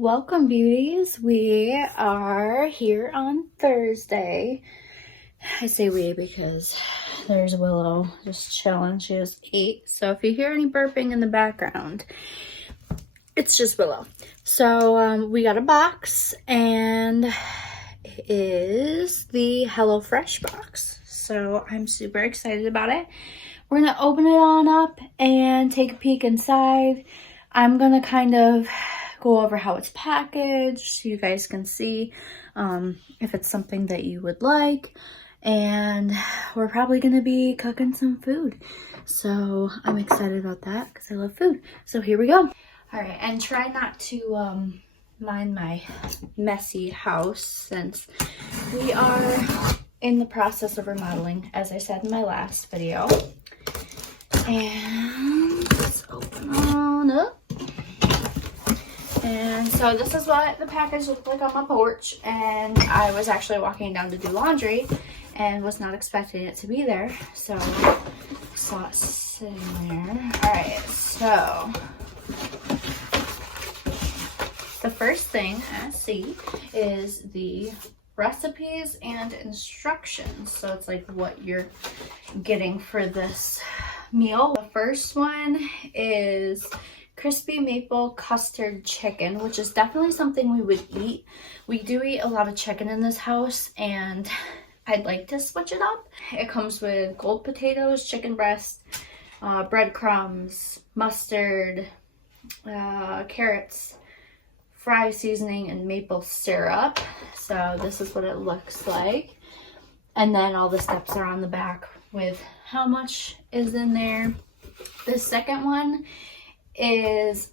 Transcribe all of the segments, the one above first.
Welcome, beauties. We are here on Thursday. I say we because there's Willow just chilling. She just ate. So if you hear any burping in the background, it's just Willow. So we got a box, and it is the HelloFresh box. So I'm super excited about it. We're gonna open it on up and take a peek inside. I'm gonna kind of go over how it's packaged so you guys can see if it's something that you would like, and we're probably gonna be cooking some food, so I'm excited about that because I love food. So here we go. All right, and try not to mind my messy house since we are in the process of remodeling, as I said in my last video. And let's open on up. And so this is what the package looked like on my porch, and I was actually walking down to do laundry and was not expecting it to be there, so I saw it sitting there. All right, so the first thing I see is the recipes and instructions. So it's like what you're getting for this meal. The first one is crispy maple custard chicken, which is definitely something we would eat. We do eat a lot of chicken in this house, and I'd like to switch it up. It comes with gold potatoes, chicken breast, breadcrumbs, mustard, carrots, fry seasoning, and maple syrup. So this is what it looks like. And then all the steps are on the back with how much is in there. The second one is,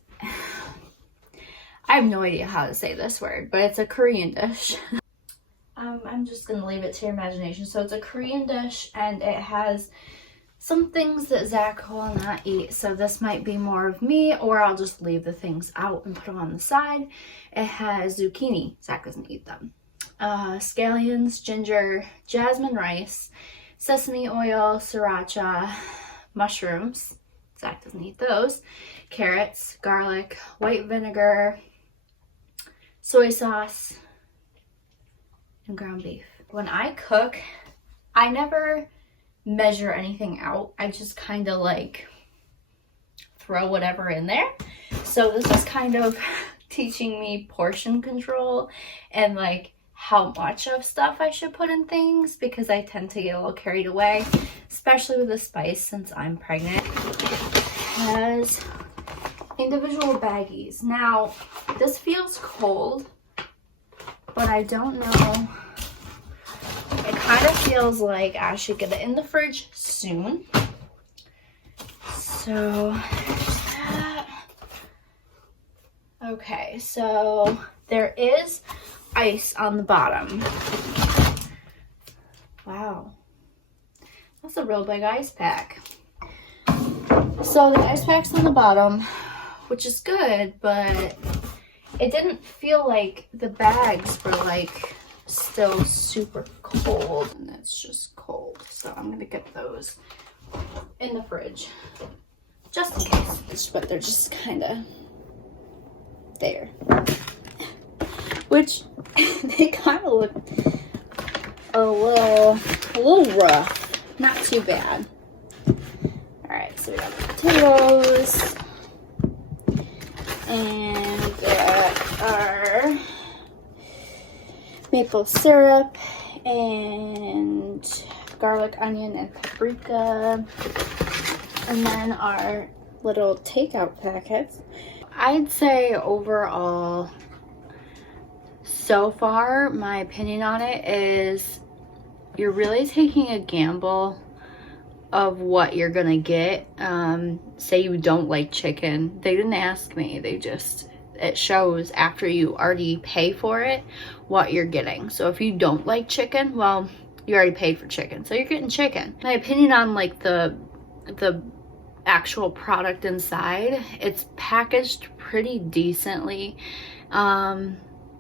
I have no idea how to say this word, but it's a Korean dish. I'm just gonna leave it to your imagination. So it's a Korean dish, and it has some things that Zach will not eat. So this might be more of me, or I'll just leave the things out and put them on the side. It has zucchini. Zach doesn't eat them. Scallions, ginger, jasmine rice, sesame oil, sriracha, mushrooms. Zach doesn't eat those. Carrots, garlic, white vinegar, soy sauce, and ground beef. When I cook, I never measure anything out. I just kind of like throw whatever in there. So this is kind of teaching me portion control and like how much of stuff I should put in things, because I tend to get a little carried away, especially with the spice since I'm pregnant. It has individual baggies. Now, this feels cold, but I don't know. It kind of feels like I should get it in the fridge soon. So, there's that. Okay, so there is ice on the bottom. Wow. That's a real big ice pack. So the ice pack's on the bottom, which is good, but it didn't feel like the bags were like still super cold, and it's just cold. So I'm gonna get those in the fridge just in case, but they're just kind of there, which they kind of look a little rough, not too bad. All right, so we got the potatoes, and our maple syrup, and garlic, onion, and paprika, and then our little takeout packets. I'd say overall, so far, my opinion on it is you're really taking a gamble of what you're gonna get. Say you don't like chicken. They didn't ask me. It shows after you already pay for it what you're getting. So if you don't like chicken, well, you already paid for chicken, so you're getting chicken. My opinion on like the actual product inside, it's packaged pretty decently, and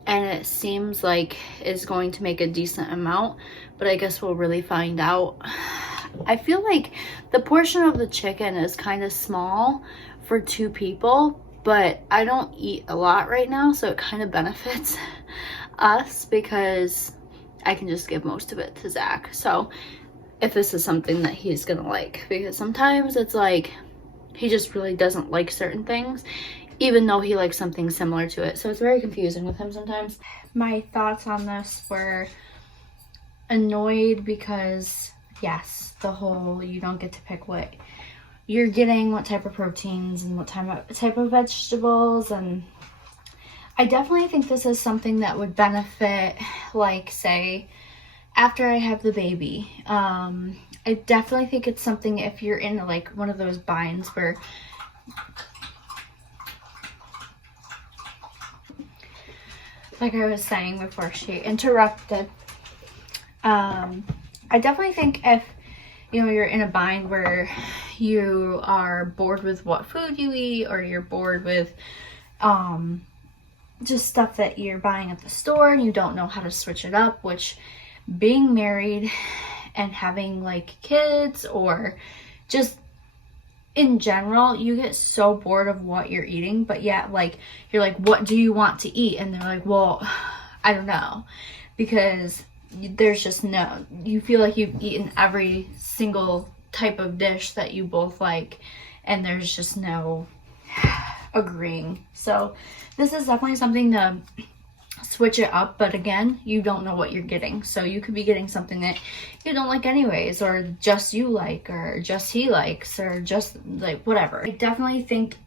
it seems like it's going to make a decent amount, but I guess we'll really find out. I feel like the portion of the chicken is kind of small for 2 people, but I don't eat a lot right now, so it kind of benefits us because I can just give most of it to Zach. So if this is something that he's gonna like, because sometimes it's like he just really doesn't like certain things, even though he likes something similar to it. So it's very confusing with him sometimes. My thoughts on this were annoyed because, yes, the whole you don't get to pick what you're getting, what type of proteins and what type of vegetables. And I definitely think this is something that would benefit, like, say, after I have the baby. I definitely think it's something if you're in like one of those binds where like I was saying before she interrupted, I definitely think if you're in a bind where you are bored with what food you eat, or you're bored with just stuff that you're buying at the store and you don't know how to switch it up, which being married and having like kids, or just in general, you get so bored of what you're eating, but yet like you're like, what do you want to eat? And they're like, well, I don't know, because there's just no, you feel like you've eaten every single type of dish that you both like, and there's just no agreeing. So this is definitely something to switch it up, but again, you don't know what you're getting, so you could be getting something that you don't like anyways, or just you like, or just he likes, or just like whatever. I definitely think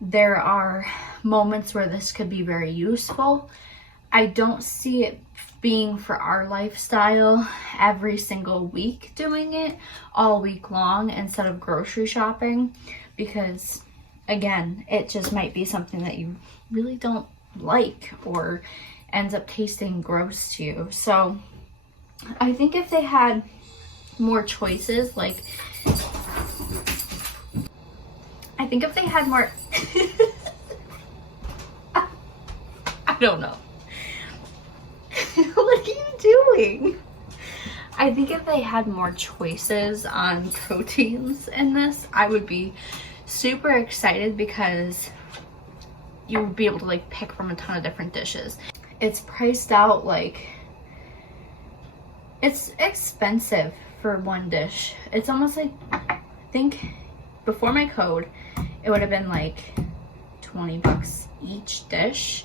there are moments where this could be very useful. I don't see it being for our lifestyle every single week, doing it all week long instead of grocery shopping, because again, it just might be something that you really don't like or ends up tasting gross to you. So I think if they had more choices, like I think if they had more I don't know. What are you doing? I think if they had more choices on proteins in this, I would be super excited, because you would be able to like pick from a ton of different dishes. It's priced out like, it's expensive for one dish. It's almost like, I think before my code, it would have been like 20 bucks each dish,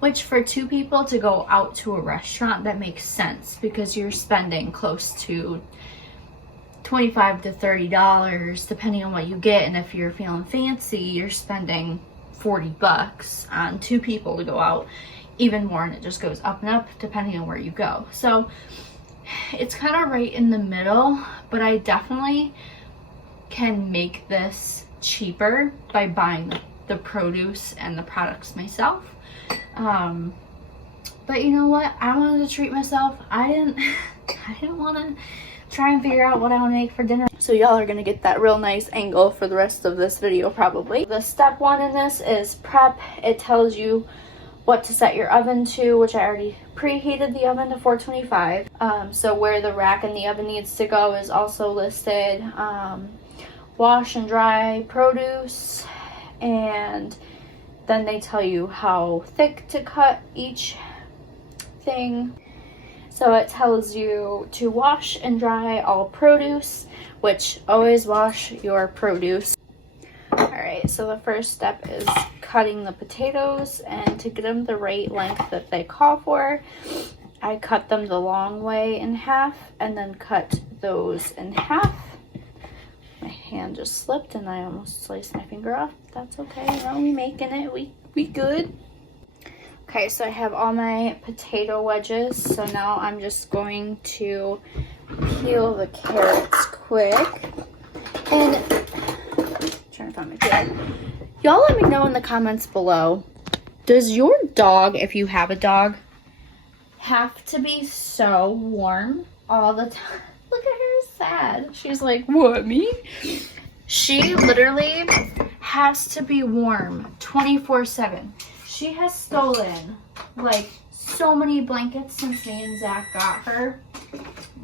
which for two people to go out to a restaurant, that makes sense, because you're spending close to $25 to $30 depending on what you get. And if you're feeling fancy, you're spending 40 bucks on two people to go out, even more, and it just goes up and up depending on where you go. So it's kind of right in the middle, but I definitely can make this cheaper by buying the produce and the products myself. But you know what, I wanted to treat myself. I didn't want to try and figure out what I want to make for dinner. So y'all are gonna get that real nice angle for the rest of this video probably. The step one in this is prep. It tells you what to set your oven to, which I already preheated the oven to 425. So where the rack in the oven needs to go is also listed. Wash and dry produce, and then they tell you how thick to cut each thing. So it tells you to wash and dry all produce, which always wash your produce. Alright, so the first step is cutting the potatoes, and to get them the right length that they call for, I cut them the long way in half and then cut those in half. My hand just slipped and I almost sliced my finger off. That's okay, you know, we making it, we good. Okay, so I have all my potato wedges, so now I'm just going to peel the carrots quick. And trying to find my carrot. Y'all let me know in the comments below, does your dog, if you have a dog, have to be so warm all the time? Look at her sad. She's like, what, me? She literally has to be warm 24/7. She has stolen like so many blankets since me and Zach got her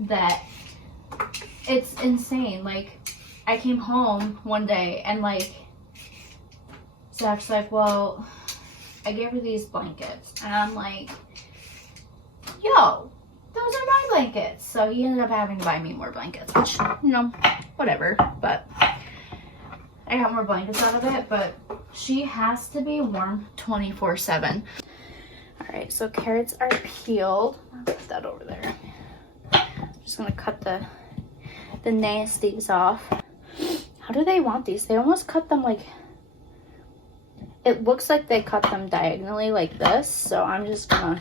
that it's insane. Like, I came home one day and like Zach's like, well, I gave her these blankets. And I'm like, yo, those are my blankets. So he ended up having to buy me more blankets, which, you know, whatever. But I got more blankets out of it. But she has to be warm 24/7. All right, so carrots are peeled. I'll put that over there. I'm just gonna cut the nasties off. How do they want these? They almost cut them like, it looks like they cut them diagonally like this. So I'm just gonna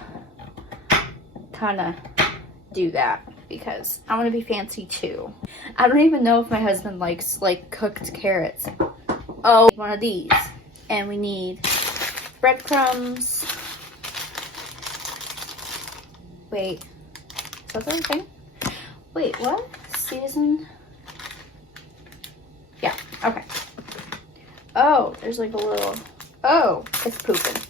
kind of do that because I want to be fancy too. I don't even know if my husband likes like cooked carrots. Oh, one of these. And we need breadcrumbs. Wait, is that the right thing? Wait, what? Season? Yeah, okay. Oh, there's like a little, oh, it's pooping.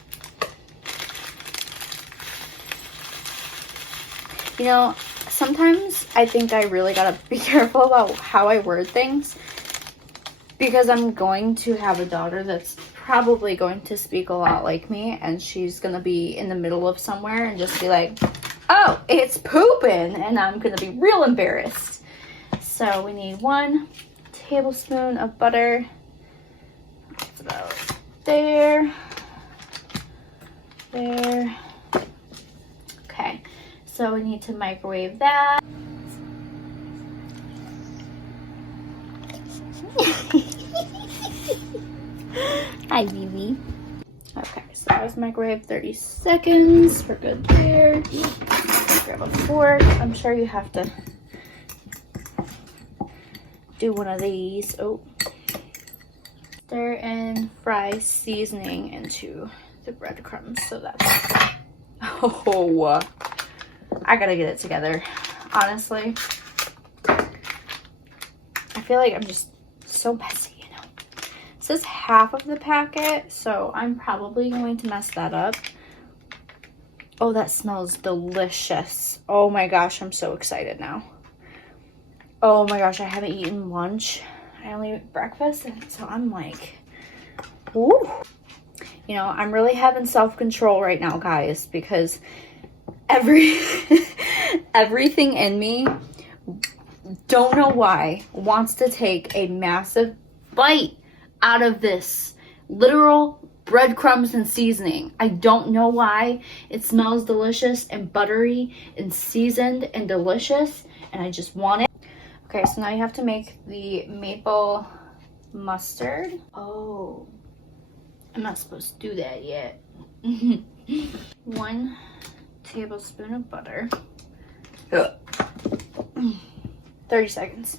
You know, sometimes I think I really gotta be careful about how I word things because I'm going to have a daughter that's probably going to speak a lot like me, and she's gonna be in the middle of somewhere and just be like, oh, it's pooping, and I'm gonna be real embarrassed. So we need 1 tablespoon of butter. That's about there. There. Okay, so we need to microwave that. Hi, Vivi. Okay, so that was microwave 30 seconds. We're good there. Grab a fork. I'm sure you have to do one of these. Oh. Stir and fry seasoning into the breadcrumbs. So that's, oh, I gotta get it together. Honestly, I feel like I'm just so messy. This is half of the packet, so I'm probably going to mess that up. Oh, that smells delicious. Oh my gosh, I'm so excited now. Oh my gosh, I haven't eaten lunch. I only ate breakfast, and so I'm like, ooh. You know, I'm really having self-control right now, guys, because everything in me, don't know why, wants to take a massive bite out of this literal breadcrumbs and seasoning. I don't know why. It smells delicious and buttery and seasoned and delicious, and I just want it. Okay, so now you have to make the maple mustard. Oh, I'm not supposed to do that yet. 1 tablespoon of butter. 30 seconds.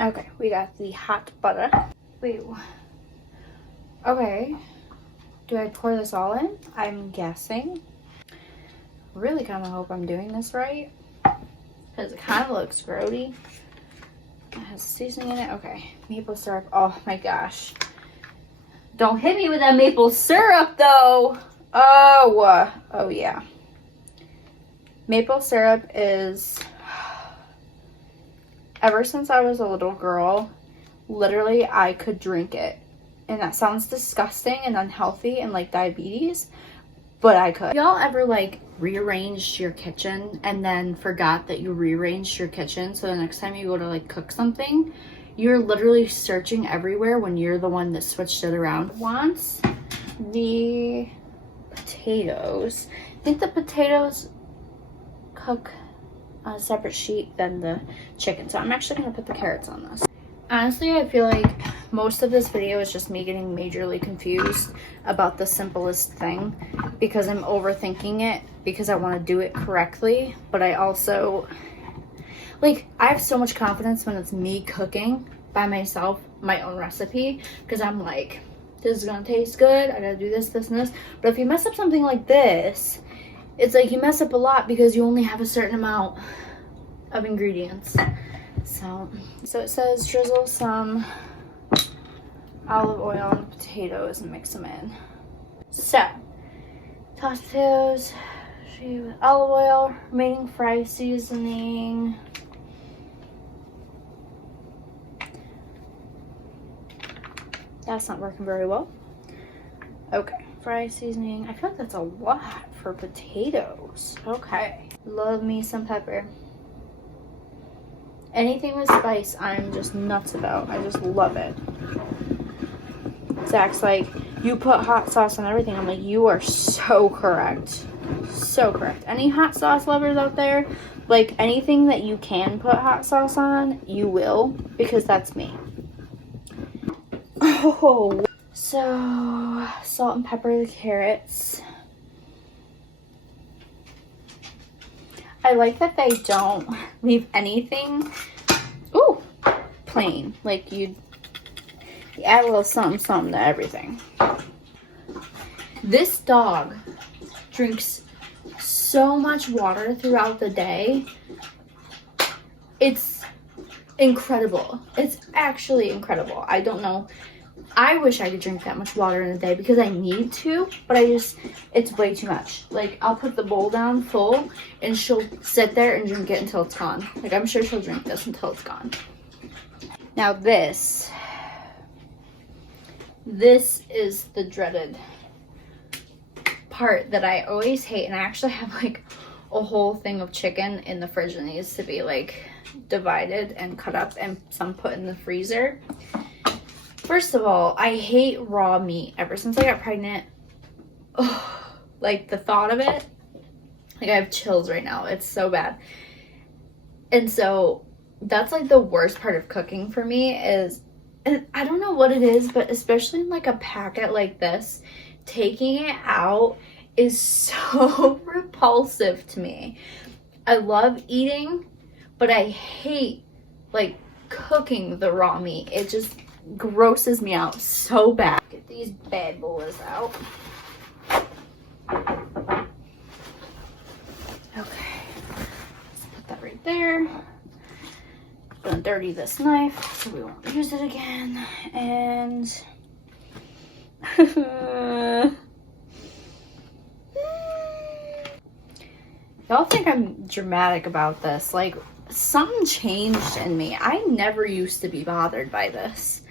Okay, we got the hot butter. Wait, okay. Do I pour this all in? I'm guessing. Really kind of hope I'm doing this right, because it kind of looks grody. It has seasoning in it. Okay, maple syrup. Oh my gosh. Don't hit me with that maple syrup though. Oh yeah. Maple syrup is, ever since I was a little girl, literally I could drink it. And that sounds disgusting and unhealthy and like diabetes, but I could. Y'all ever like rearranged your kitchen and then forgot that you rearranged your kitchen, so the next time you go to like cook something, you're literally searching everywhere when you're the one that switched it around? Once the potatoes, I think the potatoes cook on a separate sheet than the chicken, so I'm actually gonna put the carrots on this. Honestly, I feel like most of this video is just me getting majorly confused about the simplest thing because I'm overthinking it because I want to do it correctly, but I also, like, I have so much confidence when it's me cooking by myself, my own recipe, because I'm like, this is gonna taste good, I gotta do this, this, and this. But if you mess up something like this, it's like you mess up a lot because you only have a certain amount of ingredients. So it says drizzle some olive oil on the potatoes and mix them in. So, toss potatoes with olive oil, remaining fry seasoning. That's not working very well. Okay, fry seasoning. I feel like that's a lot for potatoes. Okay. Love me some pepper. Anything with spice, I'm just nuts about. I just love it. Zach's like, you put hot sauce on everything. I'm like, you are so correct. So correct. Any hot sauce lovers out there, like anything that you can put hot sauce on, you will, because that's me. Oh, so salt and pepper the carrots. I like that they don't leave anything plain. Like you add a little something something to everything. This dog drinks so much water throughout the day. It's incredible. It's actually incredible. I don't know. I wish I could drink that much water in a day because I need to, but it's way too much. Like, I'll put the bowl down full and she'll sit there and drink it until it's gone. Like, I'm sure she'll drink this until it's gone. Now this is the dreaded part that I always hate, and I actually have like a whole thing of chicken in the fridge that needs to be like divided and cut up and some put in the freezer. First of all, I hate raw meat. Ever since I got pregnant, like the thought of it, like I have chills right now. It's so bad. And so that's like the worst part of cooking for me is, and I don't know what it is, but especially in like a packet like this, taking it out is so repulsive to me. I love eating, but I hate like cooking the raw meat. It just grosses me out so bad. Get these bad boys out. Okay, let's put that right there. Gonna dirty this knife so we won't use it again. And y'all think I'm dramatic about this. Like, something changed in me. I never used to be bothered by this.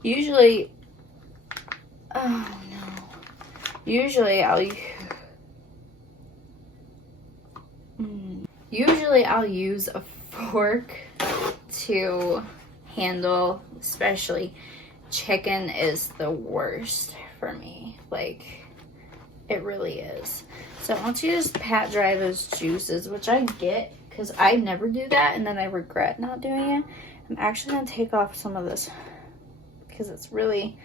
Usually, oh no. Usually I'll use a fork to handle, especially chicken is the worst for me. Like, it really is. So once you just pat dry those juices, which I get because I never do that and then I regret not doing it, I'm actually going to take off some of this because it's really,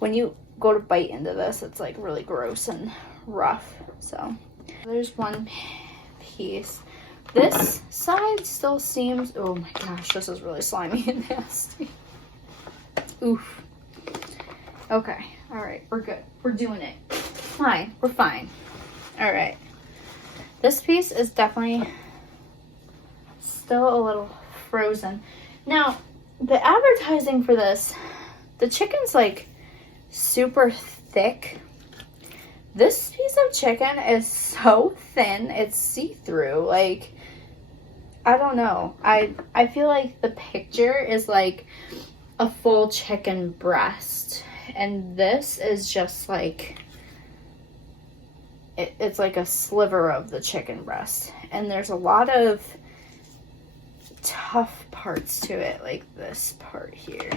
when you go to bite into this, it's like really gross and rough. So there's one piece. This side still seems, oh my gosh, this is really slimy and nasty. Oof. Okay, all right, we're good. We're doing it. Fine, we're fine. All right. This piece is definitely still a little frozen. Now, the advertising for this, the chicken's like super thick. This piece of chicken is so thin, it's see-through. Like, I don't know. I feel like the picture is like a full chicken breast. And this is just like, it's like a sliver of the chicken breast. And there's a lot of tough parts to it, like this part here.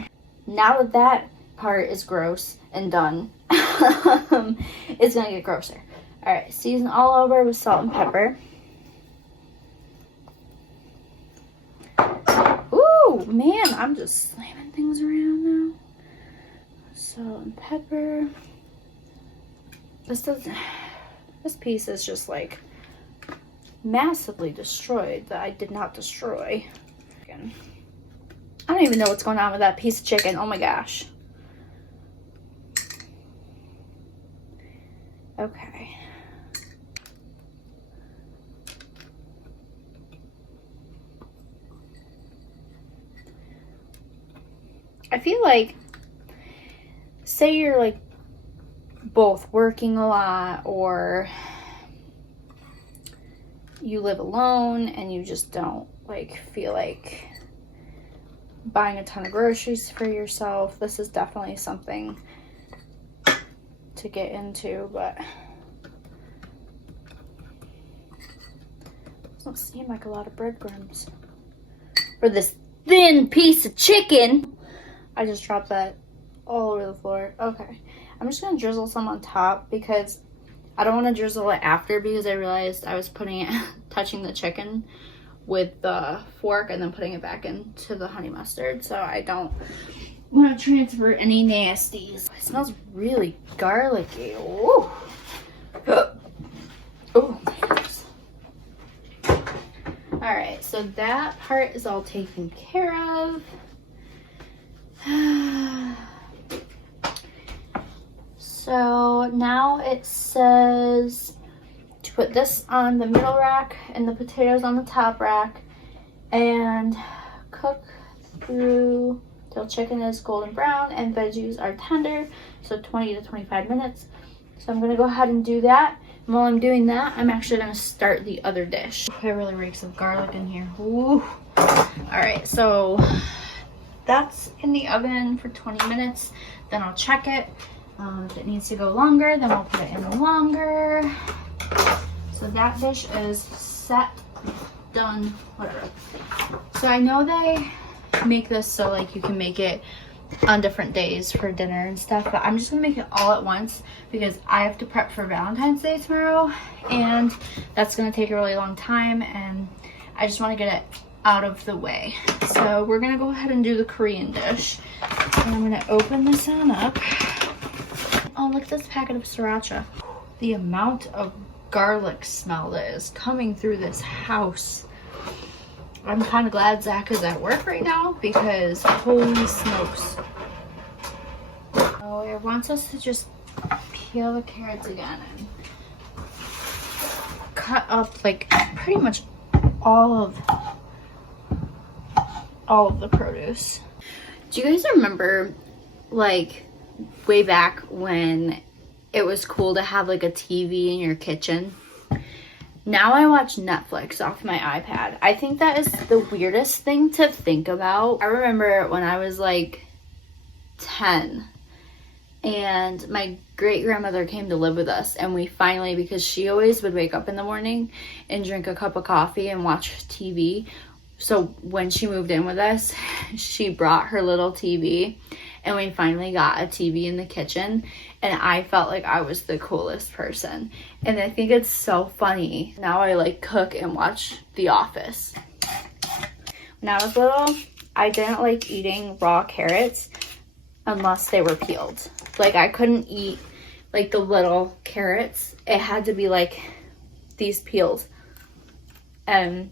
Now that that part is gross and done, it's gonna get grosser. All right, season all over with salt and pepper. Ooh, man, I'm just slamming things around now. Salt and pepper. This piece is just like massively destroyed that I did not destroy. I don't even know what's going on with that piece of chicken. Oh my gosh. Okay. I feel like, say you're like both working a lot or you live alone and you just don't like feel like buying a ton of groceries for yourself, this is definitely something to get into, but it doesn't seem like a lot of breadcrumbs for this thin piece of chicken. I just dropped that all over the floor. Okay, I'm just gonna drizzle some on top because I don't want to drizzle it after, because I realized I was putting it, touching the chicken with the fork and then putting it back into the honey mustard, so I don't want to transfer any nasties. It smells really garlicky. Ooh. Oh my goodness. Alright, so that part is all taken care of. So now it says to put this on the middle rack and the potatoes on the top rack and cook through till chicken is golden brown and veggies are tender, so 20 to 25 minutes. So I'm gonna go ahead and do that. And while I'm doing that, I'm actually gonna start the other dish. It really reeks of garlic in here. Ooh. All right, so that's in the oven for 20 minutes. Then I'll check it. If it needs to go longer, then we'll put it in longer. So that dish is set, done, whatever. So I know they make this so like you can make it on different days for dinner and stuff, but I'm just gonna make it all at once because I have to prep for Valentine's Day tomorrow, and that's gonna take a really long time, and I just want to get it out of the way. So we're gonna go ahead and do the Korean dish. And I'm gonna open this on up. Oh, look at this packet of sriracha. The amount of garlic smell that is coming through this house. I'm kind of glad Zach is at work right now because holy smokes. So it wants us to just peel the carrots again and cut up like pretty much all of the produce. Do you guys remember like way back when it was cool to have like a TV in your kitchen? Now I watch Netflix off my iPad. I think that is the weirdest thing to think about. I remember when I was like 10 and my great grandmother came to live with us, and we finally, because she always would wake up in the morning and drink a cup of coffee and watch TV. So when she moved in with us, she brought her little TV, and we finally got a TV in the kitchen, and I felt like I was the coolest person. And I think it's so funny. Now I like cook and watch The Office. When I was little, I didn't like eating raw carrots unless they were peeled. Like I couldn't eat like the little carrots. It had to be like these peeled. And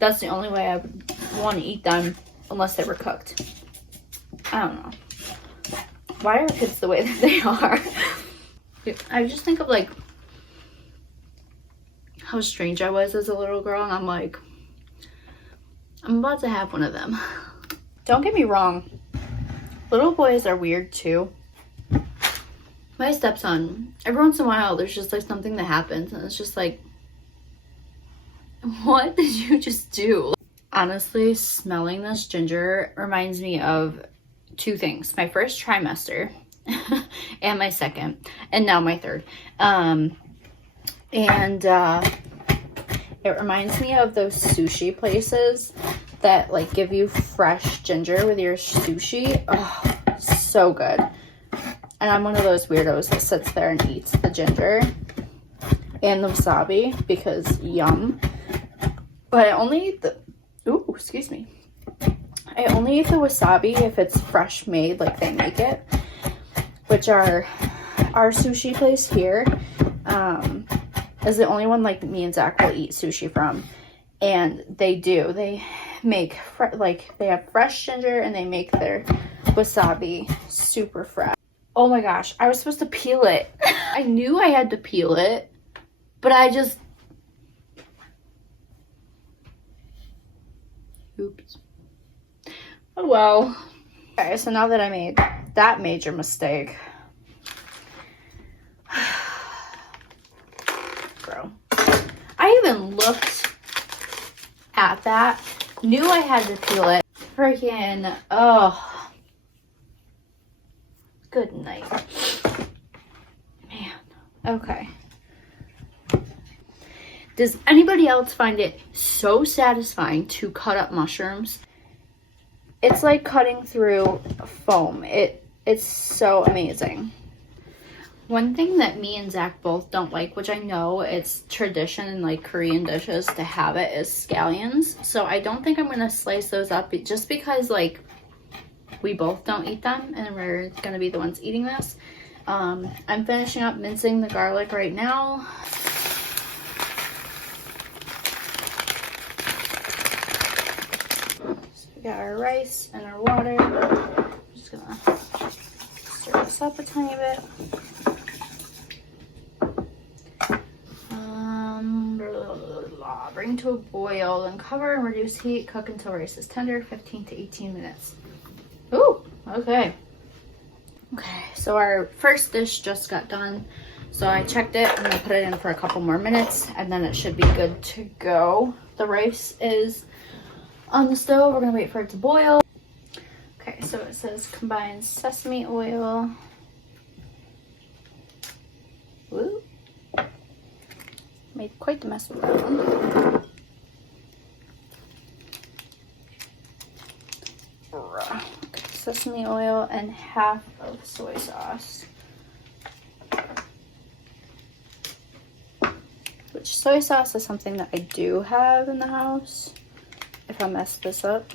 that's the only way I would want to eat them unless they were cooked. I don't know. Why are kids the way that they are? I just think of like how strange I was as a little girl, and I'm like, I'm about to have one of them. Don't get me wrong, little boys are weird too. My stepson, every once in a while there's just like something that happens and it's just like, what did you just do? Honestly, smelling this ginger reminds me of two things. My first trimester and my second, and now my third. It reminds me of those sushi places that like give you fresh ginger with your sushi. Oh, so good. And I'm one of those weirdos that sits there and eats the ginger and the wasabi because yum. But I only eat the, ooh, excuse me. I only eat the wasabi if it's fresh made, like they make it, which our sushi place here is the only one like me and Zach will eat sushi from. And they do. They make, they have fresh ginger and they make their wasabi super fresh. Oh my gosh, I was supposed to peel it. I knew I had to peel it, but I just, oops. Oh well. Okay, so now that I made that major mistake, bro, I even looked at that, knew I had to peel it. freaking, oh, good night. Man, okay. Does anybody else find it so satisfying to cut up mushrooms? It's like cutting through foam. It's so amazing. One thing that me and Zach both don't like, which I know it's tradition in like Korean dishes to have it, is scallions. So I don't think I'm going to slice those up just because like we both don't eat them and we're going to be the ones eating this. I'm finishing up mincing the garlic right now. So we got our rice and our water. I'm just going to stir this up a tiny bit. Bring to a boil and cover and reduce heat. Cook until rice is tender, 15 to 18 minutes. Ooh, okay. Okay, so our first dish just got done. So I checked it. I'm gonna put it in for a couple more minutes and then it should be good to go. The rice is on the stove. We're gonna wait for it to boil. Okay, so it says combine sesame oil. Ooh. Made quite the mess with that one. Okay, sesame oil and half of soy sauce. Which soy sauce is something that I do have in the house if I mess this up.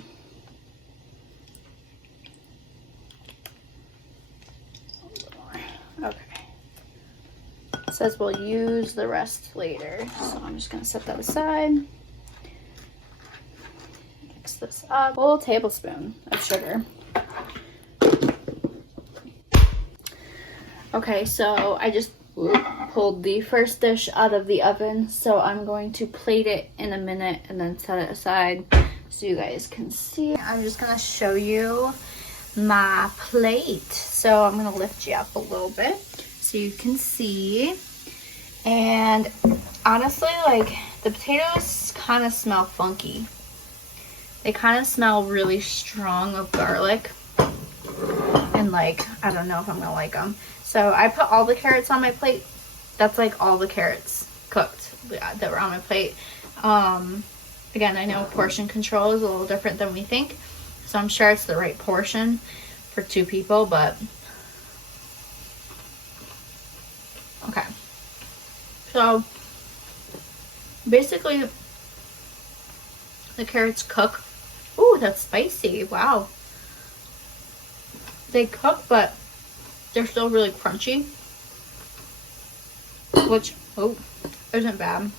Okay. It says we'll use the rest later, so I'm just gonna set that aside. Mix this up. A full tablespoon of sugar. Okay, so I just pulled the first dish out of the oven, so I'm going to plate it in a minute and then set it aside so you guys can see. I'm just gonna show you my plate. So I'm gonna lift you up a little bit so you can see. And honestly, like, the potatoes kind of smell funky. They kind of smell really strong of garlic. And like, I don't know if I'm gonna like them. So I put all the carrots on my plate. That's like all the carrots cooked that were on my plate. Again, I know portion control is a little different than we think. So I'm sure it's the right portion for 2 people, but okay. So basically the carrots cook. Ooh, that's spicy. Wow. They cook, but they're still really crunchy, which, oh, isn't bad.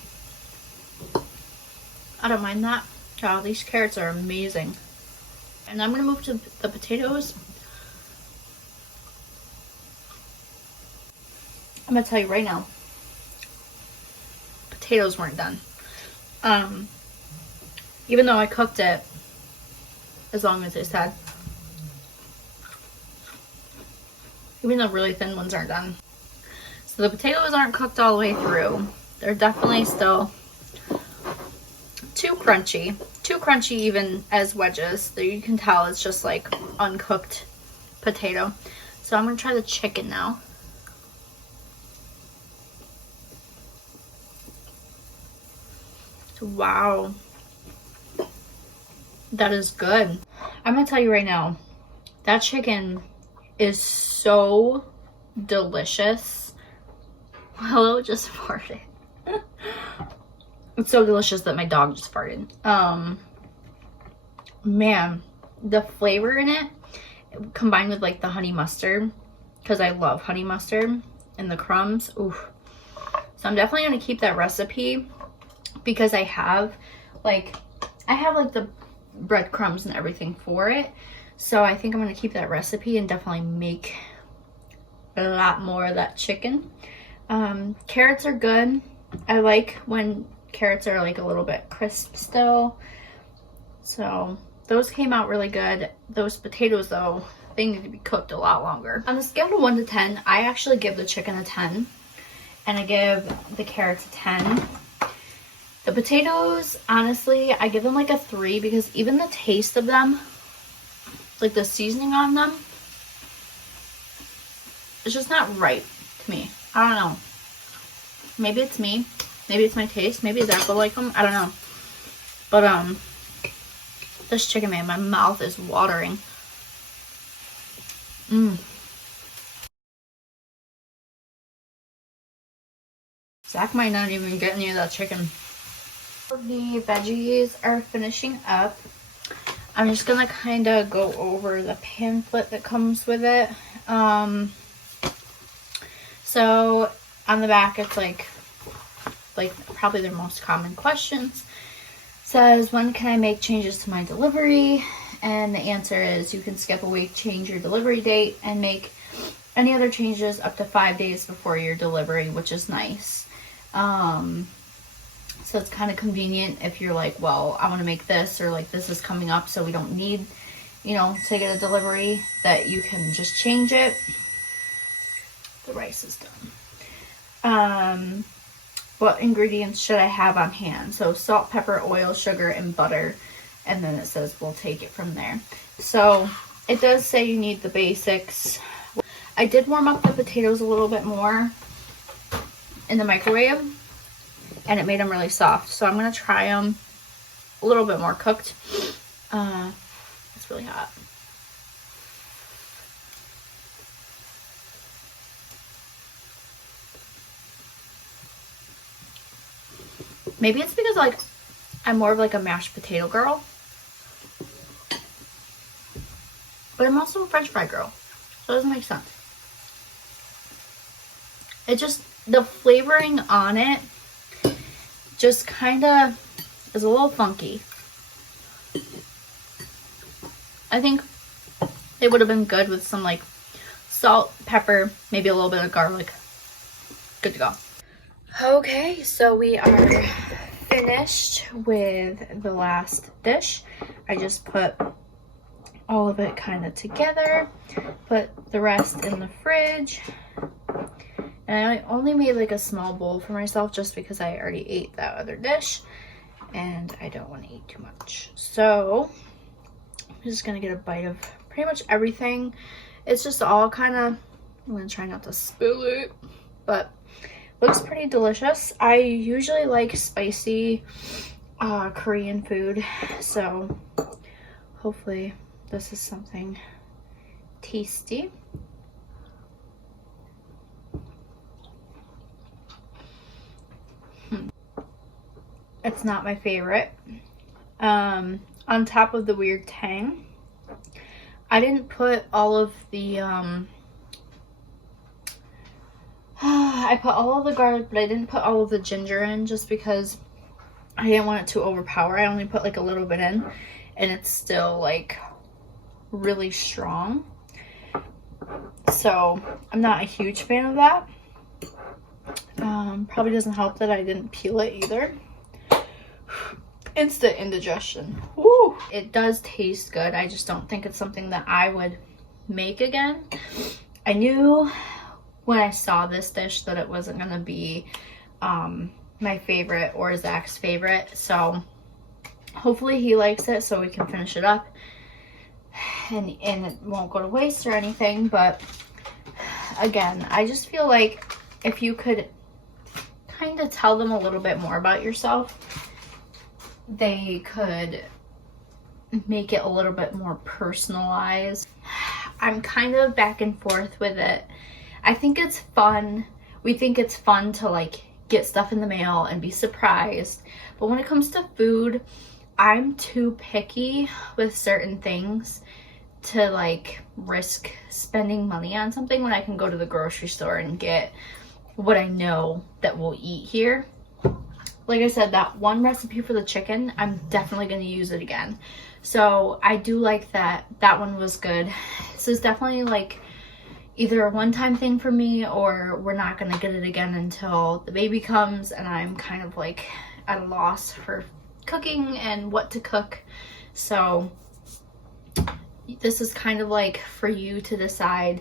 I don't mind that. Wow, these carrots are amazing. And I'm gonna move to the potatoes. I'm gonna tell you right now, potatoes weren't done. Even though I cooked it as long as it said. Even the really thin ones aren't done. So the potatoes aren't cooked all the way through. They're definitely still too crunchy. Too crunchy even as wedges. There you can tell it's just like uncooked potato. So I'm gonna try the chicken now. Wow. That is good. I'm gonna tell you right now, that chicken is so delicious. Hello just farted. It's so delicious that my dog just farted. Man, the flavor in it combined with like the honey mustard, because I love honey mustard, and the crumbs. Oof. So I'm definitely gonna keep that recipe because I have like the breadcrumbs and everything for it. So I think I'm gonna keep that recipe and definitely make a lot more of that chicken. Carrots are good. I like when carrots are like a little bit crisp still. So those came out really good. Those potatoes though, they need to be cooked a lot longer. On a scale of 1 to 10, I actually give the chicken a 10 and I give the carrots a 10. The potatoes, honestly, I give them like a 3 because even the taste of them like the seasoning on them, it's just not right to me. I don't know. Maybe it's me. Maybe it's my taste. Maybe Zach will like them. I don't know. But this chicken, man, my mouth is watering. Zach might not even get any of that chicken. The veggies are finishing up. I'm just gonna kind of go over the pamphlet that comes with it. So on the back, it's like probably their most common questions. Says, when can I make changes to my delivery? And the answer is you can skip a week, change your delivery date, and make any other changes up to 5 days before your delivery, which is nice. So it's kind of convenient if you're like, well, I want to make this, or like this is coming up, so we don't need, to get a delivery, that you can just change it. The rice is done. What ingredients should I have on hand? So salt, pepper, oil, sugar, and butter. And then it says we'll take it from there. So it does say you need the basics. I did warm up the potatoes a little bit more in the microwave, and it made them really soft. So I'm going to try them a little bit more cooked. It's really hot. Maybe it's because like I'm more of like a mashed potato girl, but I'm also a French fry girl, so it doesn't make sense. It just, the flavoring on it just kind of is a little funky. I think it would have been good with some like salt, pepper, maybe a little bit of garlic. Good to go. Okay, so we are finished with the last dish. I just put all of it kind of together, put the rest in the fridge, and I only made like a small bowl for myself just because I already ate that other dish and I don't want to eat too much. So I'm just gonna get a bite of pretty much everything. It's just all kind of, I'm gonna try not to spill it, but looks pretty delicious. I usually like spicy Korean food, so hopefully this is something tasty. It's not my favorite. On top of the weird tang, I didn't put all of the I put all of the garlic, but I didn't put all of the ginger in just because I didn't want it to overpower. I only put like a little bit in, and it's still like really strong. So I'm not a huge fan of that. Probably doesn't help that I didn't peel it either. Instant indigestion. Woo! It does taste good. I just don't think it's something that I would make again. I knew when I saw this dish that it wasn't gonna be my favorite or Zach's favorite, so hopefully he likes it so we can finish it up and it won't go to waste or anything. But again, I just feel like if you could kind of tell them a little bit more about yourself, they could make it a little bit more personalized. I'm kind of back and forth with it. I think it's fun. We think it's fun to like get stuff in the mail and be surprised. But when it comes to food, I'm too picky with certain things to like risk spending money on something when I can go to the grocery store and get what I know that we'll eat here. Like I said, that one recipe for the chicken, I'm definitely going to use it again. So I do like that. That one was good. This is definitely like either a one-time thing for me, or we're not going to get it again until the baby comes and I'm kind of like at a loss for cooking and what to cook. So this is kind of like for you to decide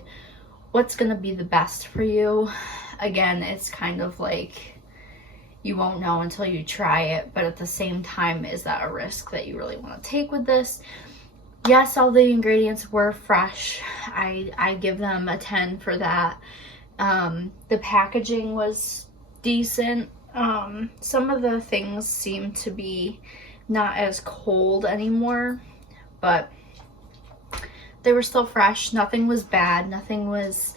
what's going to be the best for you. Again, it's kind of like you won't know until you try it, but at the same time, is that a risk that you really want to take with this? yes, all the ingredients were fresh. I give them a 10 for that. The packaging was decent. Some of the things seem to be not as cold anymore, but they were still fresh. Nothing was bad. Nothing was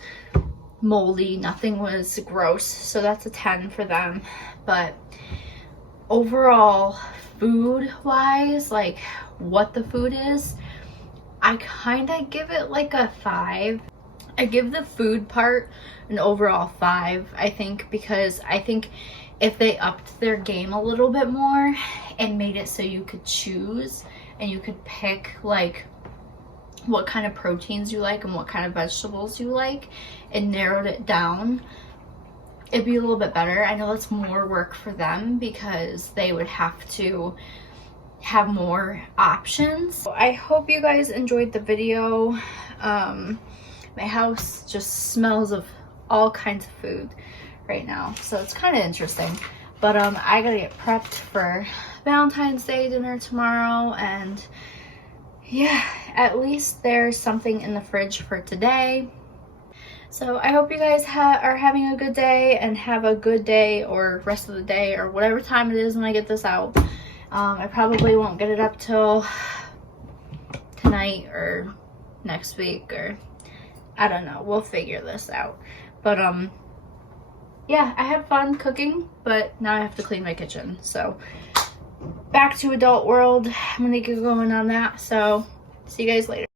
moldy. Nothing was gross. So that's a 10 for them. But overall, food-wise, like what the food is, I kind of give it like a 5. I give the food part an overall 5, I think, because I think if they upped their game a little bit more and made it so you could choose and you could pick like what kind of proteins you like and what kind of vegetables you like and narrowed it down, it'd be a little bit better. I know that's more work for them because they would have to have more options. I hope you guys enjoyed the video. My house just smells of all kinds of food right now, so it's kind of interesting. But I gotta get prepped for Valentine's Day dinner tomorrow, and yeah, at least there's something in the fridge for today. So I hope you guys are having a good day, and have a good day or rest of the day or whatever time it is when I get this out. I probably won't get it up till tonight or next week, or I don't know. We'll figure this out. But yeah, I had fun cooking, but now I have to clean my kitchen. So back to adult world. I'm gonna get going on that. So see you guys later.